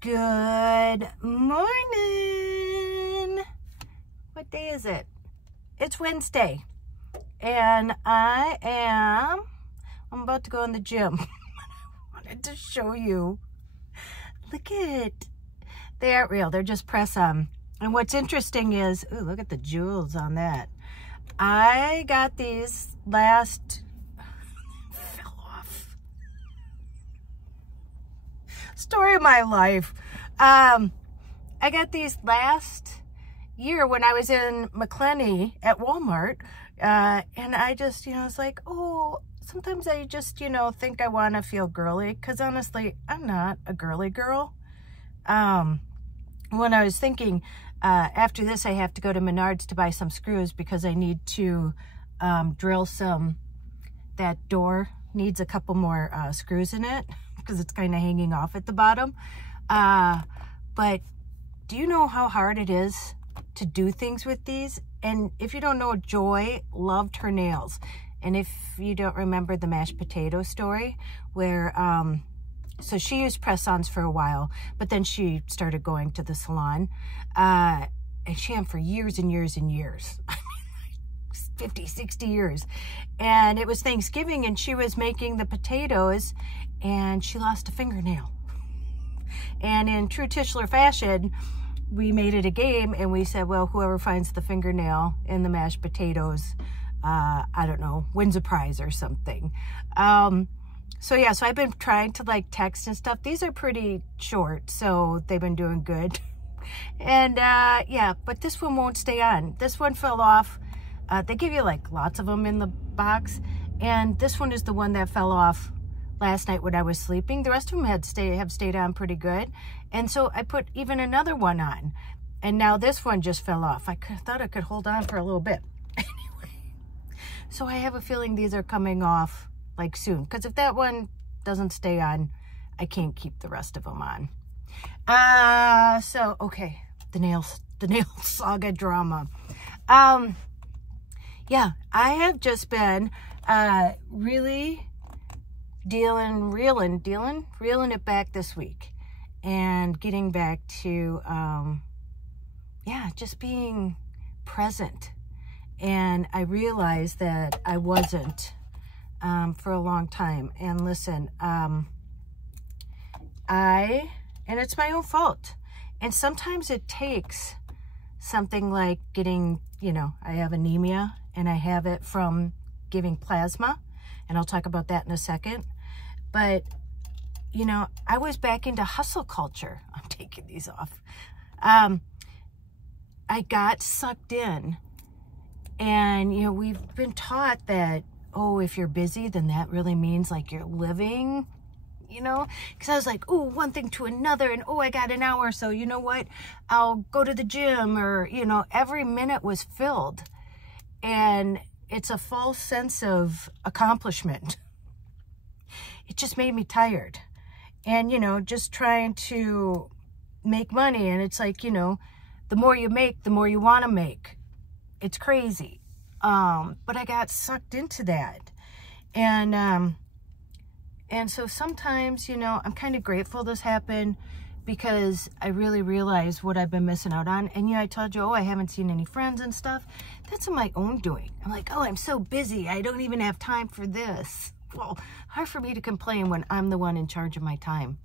Good morning. What day is it? It's Wednesday. And I'm about to go in the gym. I wanted to show you. Look at, they aren't real. They're just press-on. And what's interesting is, ooh, look at the jewels on that. I got these last, fell off. Story of my life. I got these last year when I was in McClenny at Walmart. And I just, was like, oh, sometimes I just, think I want to feel girly. Because honestly, I'm not a girly girl. When I was thinking, after this, I have to go to Menards to buy some screws because I need to drill that door needs a couple more screws in it because it's kind of hanging off at the bottom. But do you know how hard it is to do things with these? And if you don't know, Joy loved her nails. And if you don't remember the mashed potato story where, so she used press-ons for a while, but then she started going to the salon, and she had for years and years and years. I mean, like 50, 60 years. And it was Thanksgiving and she was making the potatoes and she lost a fingernail. And in true Tischler fashion, we made it a game and we said, well, whoever finds the fingernail in the mashed potatoes, I don't know, wins a prize or something. So yeah, so I've been trying to like text and stuff. These are pretty short, so they've been doing good. And yeah, but this one won't stay on. This one fell off. They give you like lots of them in the box. And this one is the one that fell off last night when I was sleeping. The rest of them have stayed on pretty good. And so I put even another one on. And now this one just fell off. I thought I could hold on for a little bit. Anyway, so I have a feeling these are coming off like soon. Because if that one doesn't stay on, I can't keep the rest of them on. So, okay. The Nail Saga drama. Yeah, I have just been really reeling it back this week and getting back to yeah, just being present. And I realized that I wasn't for a long time. And listen, and it's my own fault. And sometimes it takes something like getting, I have anemia and I have it from giving plasma. And I'll talk about that in a second. But, I was back into hustle culture. I'm taking these off. I got sucked in. And, we've been taught that, oh, if you're busy, then that really means like you're living, because I was like, oh, one thing to another. And, oh, I got an hour. So you know what? I'll go to the gym or, every minute was filled. And it's a false sense of accomplishment. It just made me tired. And, just trying to make money. And it's like, the more you make, the more you want to make. It's crazy. But I got sucked into that. And so sometimes, I'm kind of grateful this happened because I really realized what I've been missing out on. And I told you, oh, I haven't seen any friends and stuff. That's of my own doing. I'm like, oh, I'm so busy. I don't even have time for this. Well, hard for me to complain when I'm the one in charge of my time,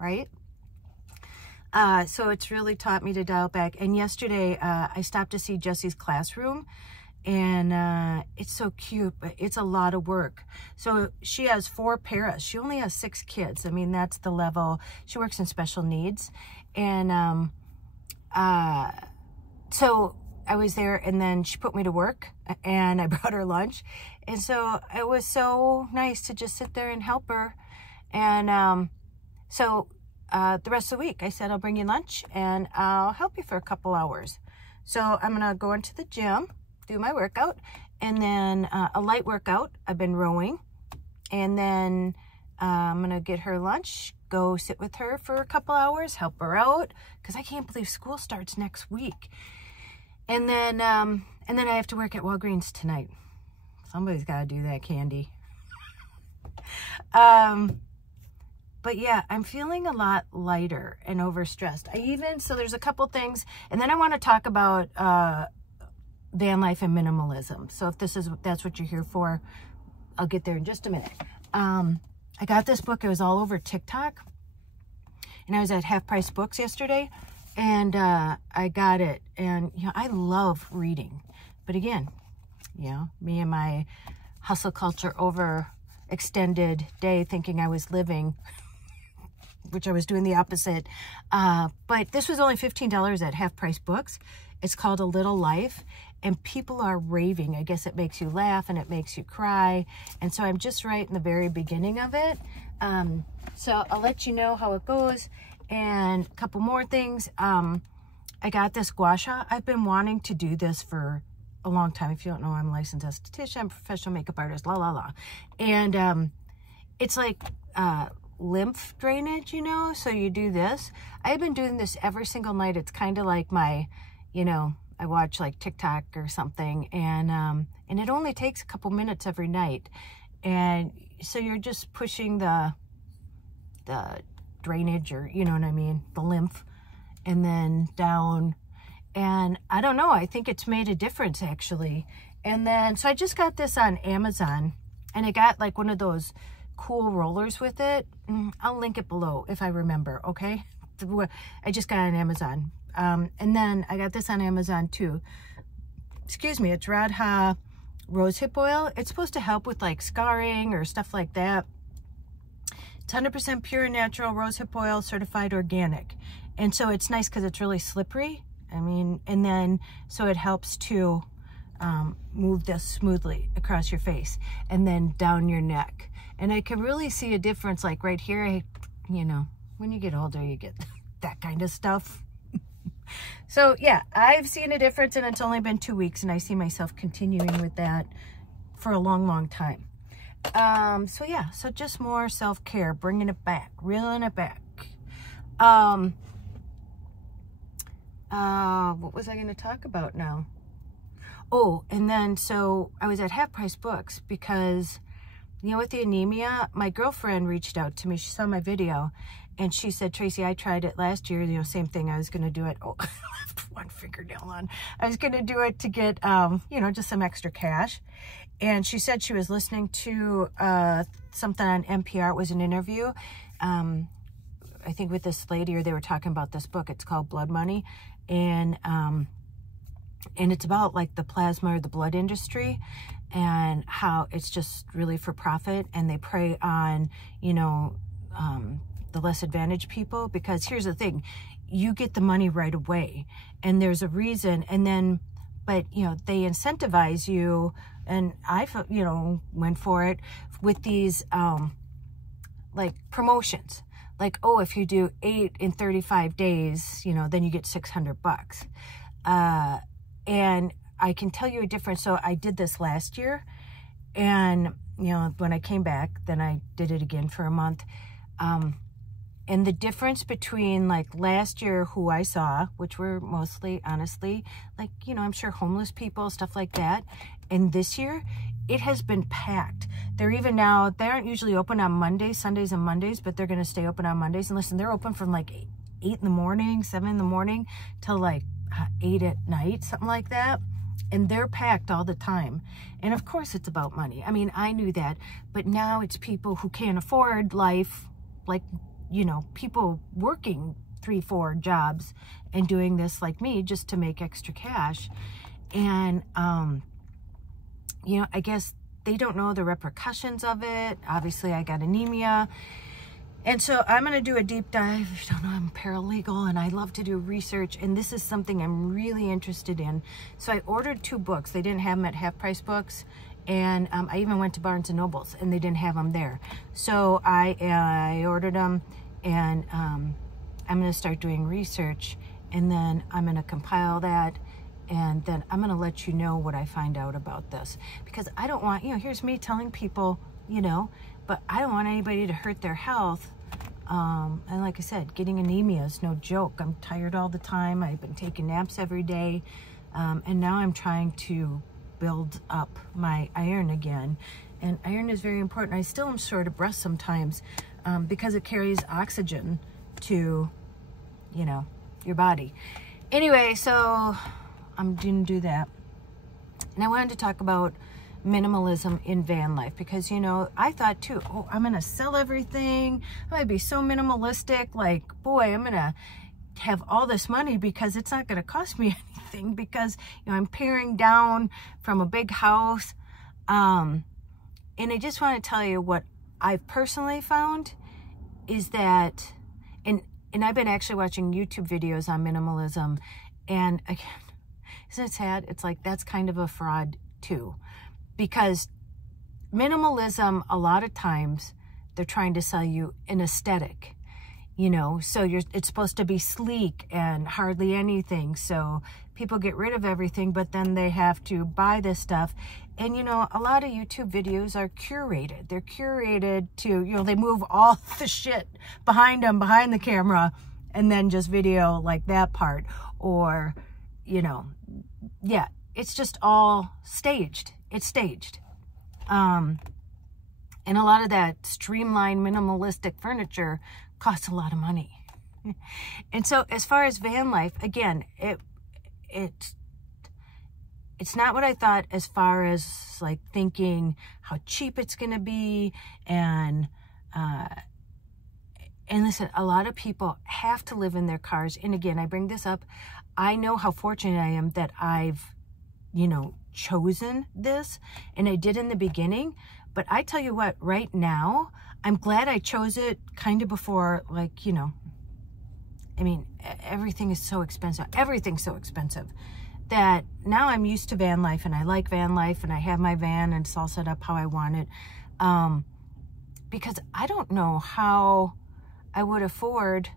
right? So it's really taught me to dial back. And yesterday, I stopped to see Jesse's classroom. And it's so cute, but it's a lot of work. So she has 4 paras. She only has 6 kids. I mean, that's the level. She works in special needs. And so I was there, and then she put me to work, and I brought her lunch. And so it was so nice to just sit there and help her. And so the rest of the week, I said, I'll bring you lunch, and I'll help you for a couple hours. So I'm going to go into the gym, do my workout, and then a light workout. I've been rowing, and then I'm gonna get her lunch, go sit with her for a couple hours, help her out, because I can't believe school starts next week. And then I have to work at Walgreens tonight. Somebody's got to do that candy. But But yeah, I'm feeling a lot lighter and overstressed. So there's a couple things, and then I want to talk about van life and minimalism. So if that's what you're here for, I'll get there in just a minute. I got this book. It was all over TikTok, and I was at Half Price Books yesterday, and I got it. And I love reading, but again, me and my hustle culture overextended day, thinking I was living, which I was doing the opposite. But this was only $15 at Half Price Books. It's called A Little Life, and people are raving. I guess it makes you laugh and it makes you cry. And so I'm just right in the very beginning of it. So I'll let you know how it goes. And a couple more things. I got this gua sha. I've been wanting to do this for a long time. If you don't know, I'm a licensed esthetician, I'm a professional makeup artist, la la la. And it's like lymph drainage, so you do this. I've been doing this every single night. It's kind of like my, I watch like TikTok or something, and it only takes a couple minutes every night. And so you're just pushing the drainage, or you know what I mean, the lymph, and then down. And I don't know, I think it's made a difference actually. And then, so I just got this on Amazon, and I got like one of those cool rollers with it. I'll link it below if I remember, okay? I just got it on Amazon. And then I got this on Amazon too. Excuse me, it's Radha rosehip oil. It's supposed to help with like scarring or stuff like that. It's 100% pure and natural rosehip oil, certified organic. And so it's nice because it's really slippery. And then, so it helps to move this smoothly across your face and then down your neck. And I can really see a difference, like right here, when you get older, you get that kind of stuff. So yeah, I've seen a difference, and it's only been 2 weeks, and I see myself continuing with that for a long, long time. So yeah, so just more self-care, bringing it back, reeling it back. What was I going to talk about now? Oh, and then, so I was at Half Price Books because, with the anemia, my girlfriend reached out to me. She saw my video, and she said, Tracy, I tried it last year, same thing. I was going to do it. Oh, I left one fingernail on. I was going to do it to get, just some extra cash. And she said she was listening to something on NPR. It was an interview, I think with this lady, or they were talking about this book. It's called Blood Money. And it's about like the plasma or the blood industry, and how it's just really for profit, and they prey on, the less advantaged people, because here's the thing, you get the money right away, and there's a reason, and then, but, they incentivize you, and I, went for it with these, like promotions. Like, oh, if you do 8 in 35 days, then you get $600. And I can tell you a difference. So I did this last year, and, when I came back, then I did it again for a month. And the difference between like last year, who I saw, which were mostly, honestly, like, I'm sure homeless people, stuff like that. And this year, it has been packed. They're even now, they aren't usually open on Mondays, Sundays and Mondays, but they're going to stay open on Mondays. And listen, they're open from like 8 in the morning, 7 in the morning till like 8 at night, something like that. And they're packed all the time. And of course it's about money. I knew that, but now it's people who can't afford life, like, people working 3-4 jobs and doing this like me just to make extra cash. And, I guess they don't know the repercussions of it. Obviously, I got anemia. And so I'm going to do a deep dive. If you don't know, I'm paralegal, and I love to do research. And this is something I'm really interested in. So I ordered 2 books. They didn't have them at Half Price Books. And I even went to Barnes & Nobles, and they didn't have them there. So I ordered them, and I'm going to start doing research. And then I'm going to compile that. And then I'm going to let you know what I find out about this, because I don't want, here's me telling people, but I don't want anybody to hurt their health. And like I said, getting anemia is no joke. I'm tired all the time. I've been taking naps every day. And now I'm trying to build up my iron again. And iron is very important. I still am short of breath sometimes. because it carries oxygen to, you know, your body. Anyway, so I'm going to do that. And I wanted to talk about minimalism in van life because, you know, I thought too, oh, I'm going to sell everything. I'm going to be so minimalistic. Like, boy, I'm going to have all this money because it's not going to cost me anything because, you know, I'm paring down from a big house. And I just want to tell you what I've personally found is that, and I've been actually watching YouTube videos on minimalism, and again, isn't it sad? It's like, that's kind of a fraud too, because minimalism, a lot of times, they're trying to sell you an aesthetic, you know, so it's supposed to be sleek and hardly anything, so people get rid of everything, but then they have to buy this stuff. And, you know, a lot of YouTube videos are curated. They're curated to, you know, they move all the shit behind them, behind the camera, and then just video like that part. Or, you know, yeah, it's just all staged. It's staged. And a lot of that streamlined, minimalistic furniture costs a lot of money. And so as far as van life, again, it's not what I thought as far as like thinking how cheap it's going to be. And listen, a lot of people have to live in their cars. And again, I bring this up. I know how fortunate I am that I've, you know, chosen this, and I did in the beginning. But I tell you what, right now, I'm glad I chose it kind of before, like, you know, I mean, everything is so expensive. Everything's so expensive that now I'm used to van life, and I like van life, and I have my van and it's all set up how I want it. Because I don't know how I would afford,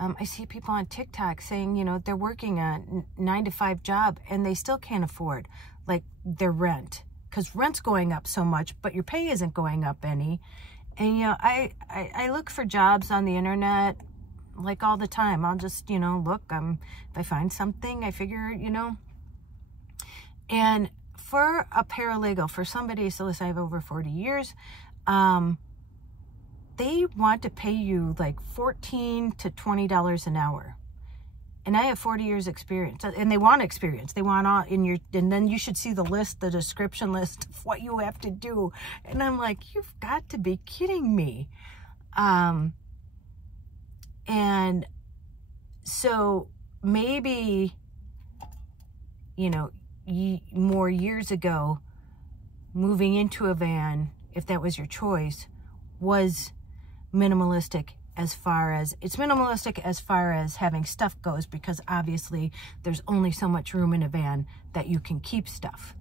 I see people on TikTok saying, you know, they're working a 9-to-5 job and they still can't afford like their rent because rent's going up so much, but your pay isn't going up any. And, you know, I look for jobs on the internet like all the time. I'll just, you know, look, if I find something, I figure, you know, and for a paralegal, for somebody, so listen, I have over 40 years, they want to pay you like $14 to $20 an hour. And I have 40 years experience, and they want experience. They want all in your, and then you should see the list, the description list of what you have to do. And I'm like, you've got to be kidding me. And so maybe, you know, more years ago, moving into a van, if that was your choice, was minimalistic as far as, it's minimalistic as far as having stuff goes, because obviously there's only so much room in a van that you can keep stuff.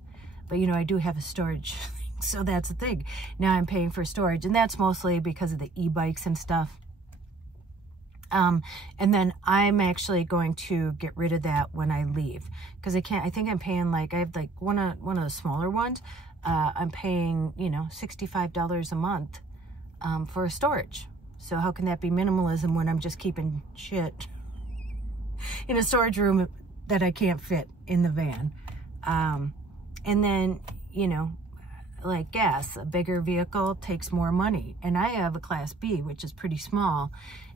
But, you know, I do have a storage thing, so that's the thing. Now I'm paying for storage, and that's mostly because of the e-bikes and stuff. And then I'm actually going to get rid of that when I leave, because I think I'm paying, like, I have like one of the smaller ones. I'm paying, you know, $65 a month for storage. So how can that be minimalism when I'm just keeping shit in a storage room that I can't fit in the van? And then, you know, like gas, a bigger vehicle takes more money. And I have a Class B, which is pretty small.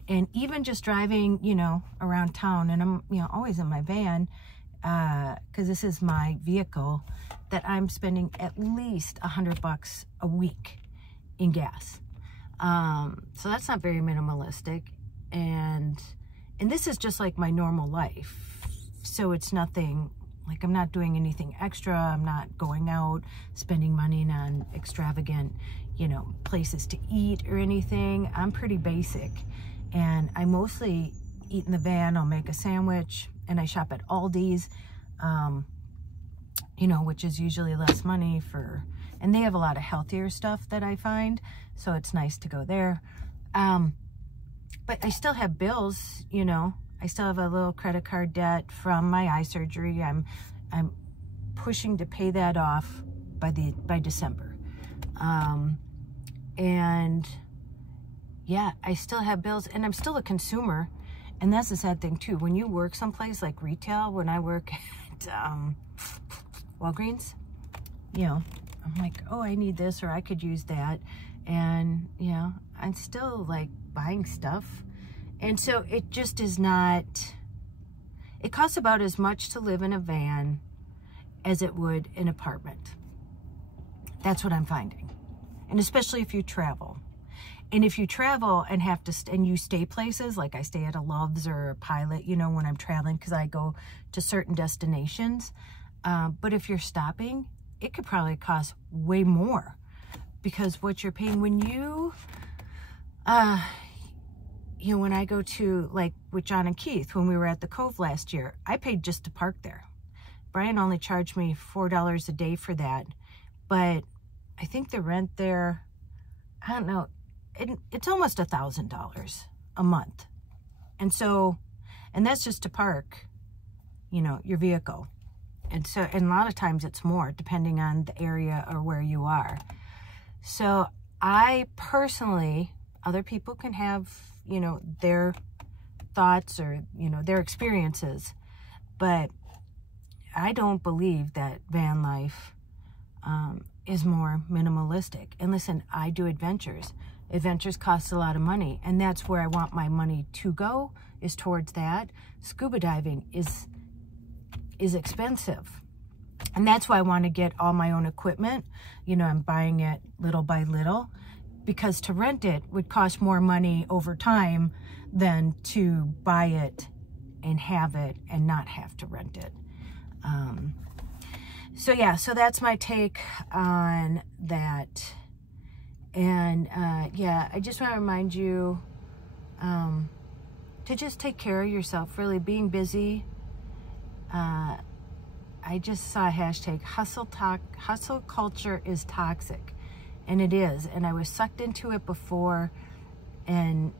And even just driving, you know, around town, and I'm, you know, always in my van, because this is my vehicle, that I'm spending at least $100 a week in gas. So that's not very minimalistic. And this is just like my normal life. So it's nothing, like I'm not doing anything extra. I'm not going out, spending money on extravagant, you know, places to eat or anything. I'm pretty basic. And I mostly eat in the van. I'll make a sandwich, and I shop at Aldi's, you know, which is usually less money for, and they have a lot of healthier stuff that I find, so it's nice to go there. But I still have bills, you know. I still have a little credit card debt from my eye surgery. I'm pushing to pay that off by December. And yeah, I still have bills, and I'm still a consumer. And that's the sad thing too. When you work someplace like retail, when I work at Walgreens, you know, I'm like, oh, I need this, or I could use that. And, you know, I'm still like buying stuff. And so it just is not, it costs about as much to live in a van as it would an apartment. That's what I'm finding. And especially if you travel. And if you travel and have to, and you stay places, like I stay at a Love's or a Pilot, you know, when I'm traveling, because I go to certain destinations. But if you're stopping, it could probably cost way more, because what you're paying when you know, when I go to, like with John and Keith, when we were at the Cove last year, I paid just to park there. Brian only charged me $4 a day for that. But I think the rent there, I don't know, it's almost $1,000 a month. And so, and that's just to park, you know, your vehicle. And so, and a lot of times it's more depending on the area or where you are. So I personally, other people can have, you know, their thoughts or, you know, their experiences, but I don't believe that van life is more minimalistic. And listen, I do adventures. Adventures cost a lot of money, and that's where I want my money to go, is towards that. Scuba diving is expensive, and that's why I want to get all my own equipment. You know, I'm buying it little by little, because to rent it would cost more money over time than to buy it and have it and not have to rent it. So yeah, so that's my take on that. And yeah, I just want to remind you to just take care of yourself, really. Being busy. I just saw a hashtag, hustle culture is toxic. And it is. And I was sucked into it before. And,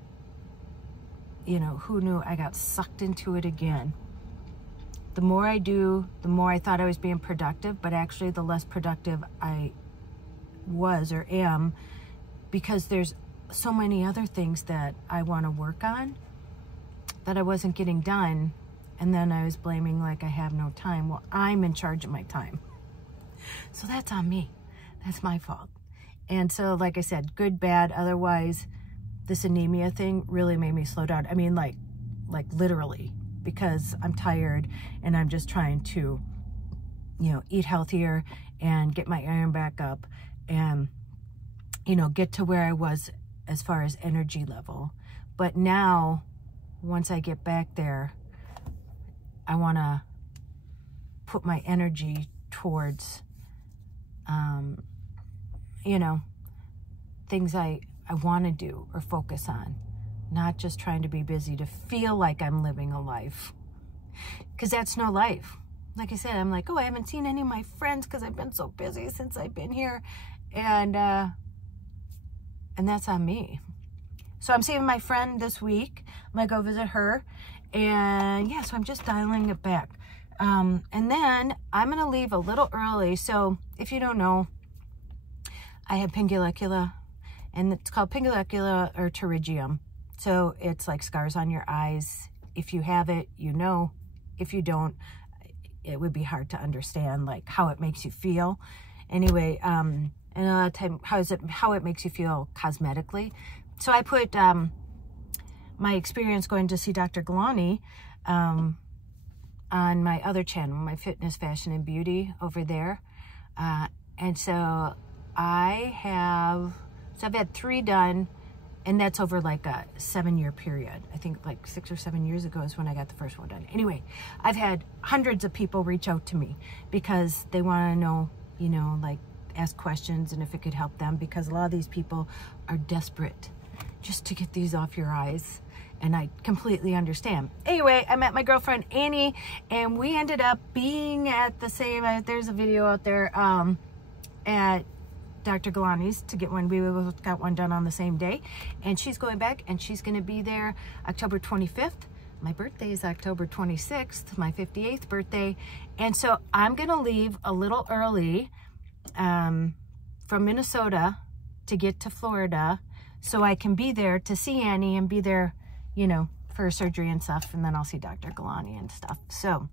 you know, who knew I got sucked into it again. The more I do, the more I thought I was being productive, but actually the less productive I was or am, because there's so many other things that I want to work on that I wasn't getting done. And then I was blaming, like, I have no time. Well, I'm in charge of my time. So that's on me. That's my fault. And so, like I said, good, bad. Otherwise, this anemia thing really made me slow down. I mean, like literally, because I'm tired and I'm just trying to, you know, eat healthier and get my iron back up and, you know, get to where I was as far as energy level. But now, once I get back there, I want to put my energy towards, you know, things I want to do or focus on. Not just trying to be busy to feel like I'm living a life. Because that's no life. Like I said, I'm like, oh, I haven't seen any of my friends because I've been so busy since I've been here. And that's on me. So I'm seeing my friend this week. I'm going to go visit her. And yeah, so I'm just dialing it back. And then I'm going to leave a little early. So if you don't know, I have pingulicula, and it's called pingulicula or pterygium. So it's like scars on your eyes. If you have it, you know. If you don't, it would be hard to understand, like, how it makes you feel. Anyway, and a lot of time, how it makes you feel cosmetically. So I put my experience going to see Dr. Galani on my other channel, my Fitness, Fashion, and Beauty over there. And so I've had 3 done, and that's over like a 7-year period. I think like 6 or 7 years ago is when I got the first one done. Anyway, I've had hundreds of people reach out to me because they want to know, you know, like, ask questions and if it could help them, because a lot of these people are desperate just to get these off your eyes. And I completely understand. Anyway, I met my girlfriend Annie, and we ended up being at the same, there's a video out there, at Dr. Galani's to get one. We both got one done on the same day. And she's going back, and she's going to be there October 25th. My birthday is October 26th, my 58th birthday. And so I'm going to leave a little early from Minnesota to get to Florida so I can be there to see Annie and be there, you know, for surgery and stuff, and then I'll see Dr. Galani and stuff. So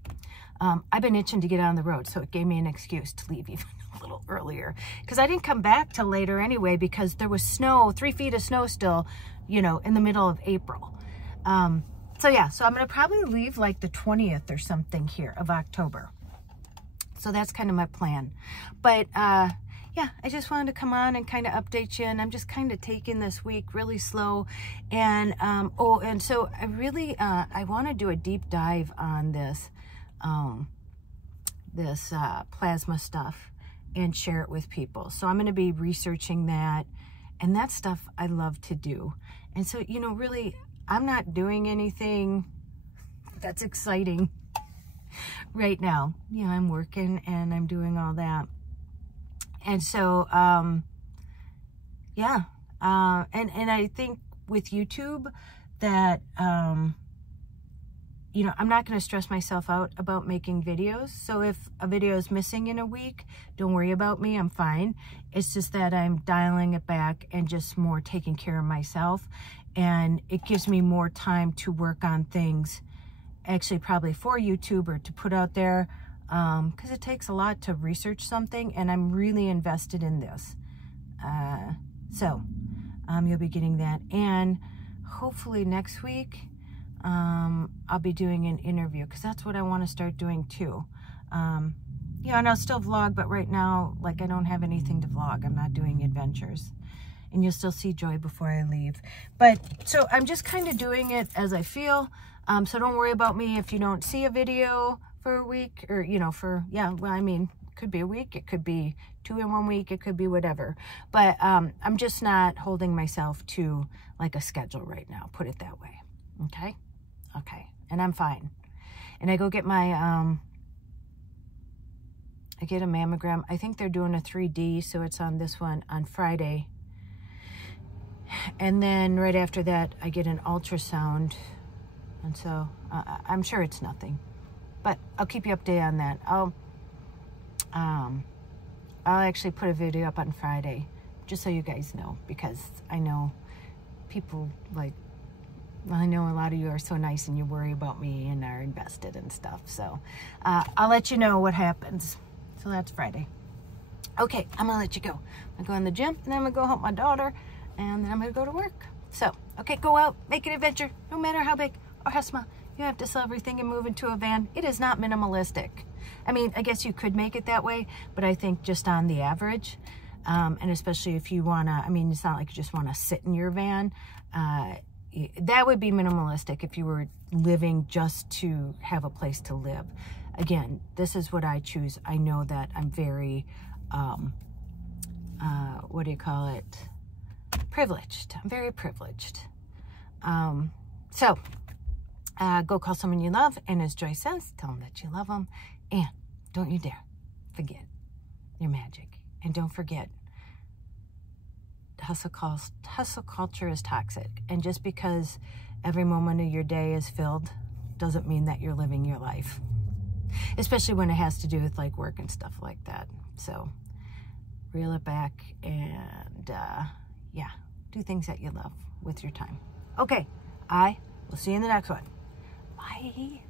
I've been itching to get on the road, so it gave me an excuse to leave even a little earlier, because I didn't come back till later anyway, because there was snow, 3 feet of snow still, you know, in the middle of April. So yeah, so I'm going to probably leave like the 20th or something here of October. So that's kind of my plan. But yeah, I just wanted to come on and kind of update you, and I'm just kind of taking this week really slow. And oh, and so I really I want to do a deep dive on this plasma stuff and share it with people. So I'm going to be researching that, and that stuff I love to do. And so, you know, really, I'm not doing anything that's exciting right now. You know, I'm working and I'm doing all that. And so, yeah. And I think with YouTube that, you know, I'm not going to stress myself out about making videos. So if a video is missing in a week, don't worry about me. I'm fine. It's just that I'm dialing it back and just more taking care of myself. And it gives me more time to work on things, actually probably for YouTube or to put out there, because it takes a lot to research something, and I'm really invested in this. So you'll be getting that. And hopefully next week, I'll be doing an interview, because that's what I want to start doing too. Yeah, and I'll still vlog, but right now, like, I don't have anything to vlog. I'm not doing adventures. And you'll still see Joy before I leave. But, so I'm just kind of doing it as I feel. So don't worry about me if you don't see a video for a week, or, you know, for, yeah, well, I mean, it could be a week, it could be 2 in 1 week, it could be whatever. But I'm just not holding myself to, like, a schedule right now, put it that way. Okay? Okay. And I'm fine. And I go get my, I get a mammogram. I think they're doing a 3D, so it's on this one on Friday. And then right after that, I get an ultrasound. And so I'm sure it's nothing, but I'll keep you updated on that. I'll actually put a video up on Friday, just so you guys know, because I know people, like, I know a lot of you are so nice and you worry about me and are invested and stuff. So I'll let you know what happens. So that's Friday. Okay, I'm gonna let you go. I'm gonna go in the gym, and then I'm gonna go help my daughter, and then I'm gonna go to work. So, okay, go out, make an adventure, no matter how big or how small. You have to sell everything and move into a van. It is not minimalistic. I mean, I guess you could make it that way, but I think just on the average, and especially if you wanna, I mean, it's not like you just wanna sit in your van. That would be minimalistic if you were living just to have a place to live. Again, this is what I choose. I know that I'm very, what do you call it? Privileged. I'm very privileged. So, go call someone you love, and as Joy says, tell them that you love them, and don't you dare forget your magic. And don't forget, hustle culture is toxic, and just because every moment of your day is filled doesn't mean that you're living your life, especially when it has to do with, like, work and stuff like that. So reel it back, and yeah, do things that you love with your time. Okay, I will see you in the next one. Bye.